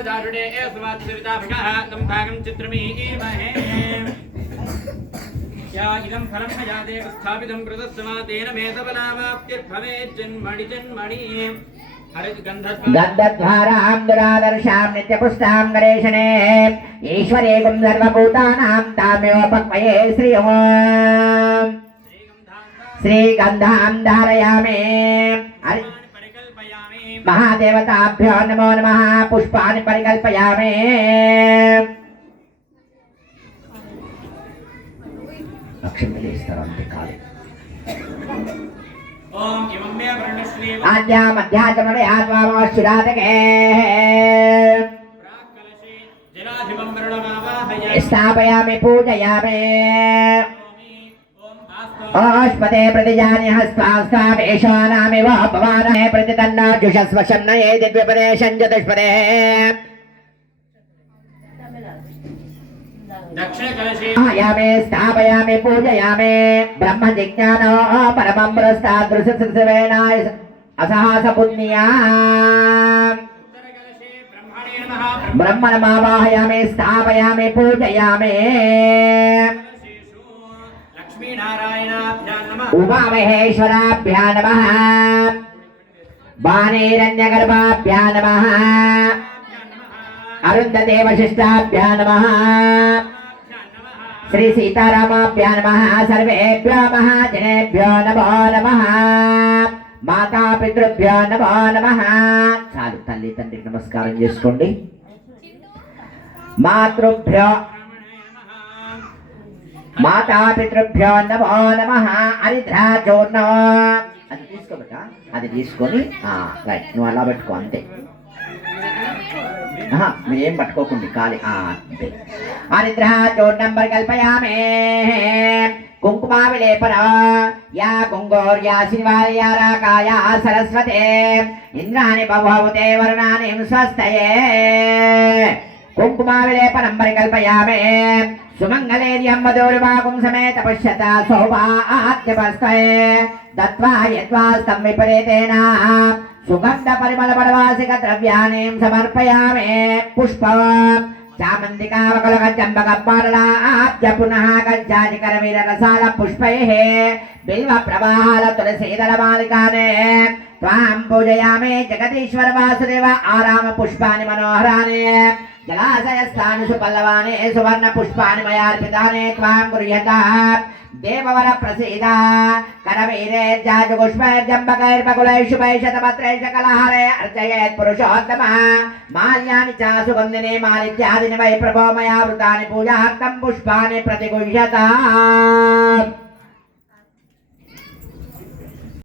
दारुडे एस्वात्सविताभगः तं भागं चित्रमीमहे या इदं फलं मया देव स्थापितं कृतस्मातेन मेधबलावाप्तिर्भवेत् जन्मणि जन्मणि गन्धद्वारां दुरादर्शां नित्यपुष्टां गणेशने ईश्वरे गुं सर्वभूतानां तामेवोपक्वये श्रियम् श्रीगन्धां धारयामि महादेवताभ्यो नमो नमः पुष्पाणि परिकल्पयामि आद्या मध्याचमणे आत्मावश्चिरातके स्थापयामि पूजयामि ओष्पते प्रतिजानि हस्तास्तावेशानामिव पवानहे प्रतितन्ना जुषस्वशं नये दिव्यपदेशं चतुष्पदे यामे स्थापयामि पूजयामि ब्रह्मजिज्ञानो परमं पुरस्तादृशसृवेणाय असहासपुण्या ब्रह्मणमावाहयामि स्थापयामि पूजयामि उमामहेश्वराभ्यां नमः वाणीरण्यगर्भाभ्यां नमः अरुन्धते वशिष्ठाभ्यां नमः श्री सीतारामाभ्यां नमः सर्वेभ्यो महाजनेभ्यो नमो नमः माता पितृभ्यो नमो नमः चालू तल्ली तंड्रिकी नमस्कारं चेसुकोंडी मातृभ्यो माता पितृभ्यो नमो नमः हरिद्रा चूर्णं అది తీసుకోబెట్టా అది తీసుకొని రైట్ నువ్వు అలా పెట్టుకో అంతే మీరేం పట్టుకోకండి ఖాళీ అంతే హరిద్రా చూర్ణం పరికల్పయామి కుంకుమా విలేపన యా కుంగోర్యా శివార్యా రాకాయా సరస్వతే ఇంద్రాణి బహువతే వరుణాని స్వస్తయే కుంకుమా విలేపనం పరికల్పయామి सुमंगलेर्यं मधुर्वागुं समेत पश्यता सौभाग्यपस्तये दत्वा यद्वा स्तं विपरीतेन सुगन्ध परिमल पडवासिक द्रव्याणि समर्पयामि पुष्प चामन्तिका वकलक चम्पक पारलाब्ज पुनः गज्जादिकरवीर रसाल पुष्पैः बिल्व प्रवाहल तुलसीदल मालिकाने त्वां पूजयामि जगदीश्वर वासुदेव आराम पुष्पाणि मनोहराणि जलाशयस्थानेषु पल्लवानि सुवर्ण पुष्पाणि मयार्पितानि त्वां गृह्यता देववर प्रसीद करवीरे जाजुगुष्मैर्जम्बकैर्बकुलैशुभैशतपत्रैश्च कलहारे अर्चयेत् पुरुषोत्तमः माल्यानि च सुगन्धिनि मालित्यादीनि वै प्रभो मया वृतानि पूजार्थं पुष्पाणि प्रतिगृह्यता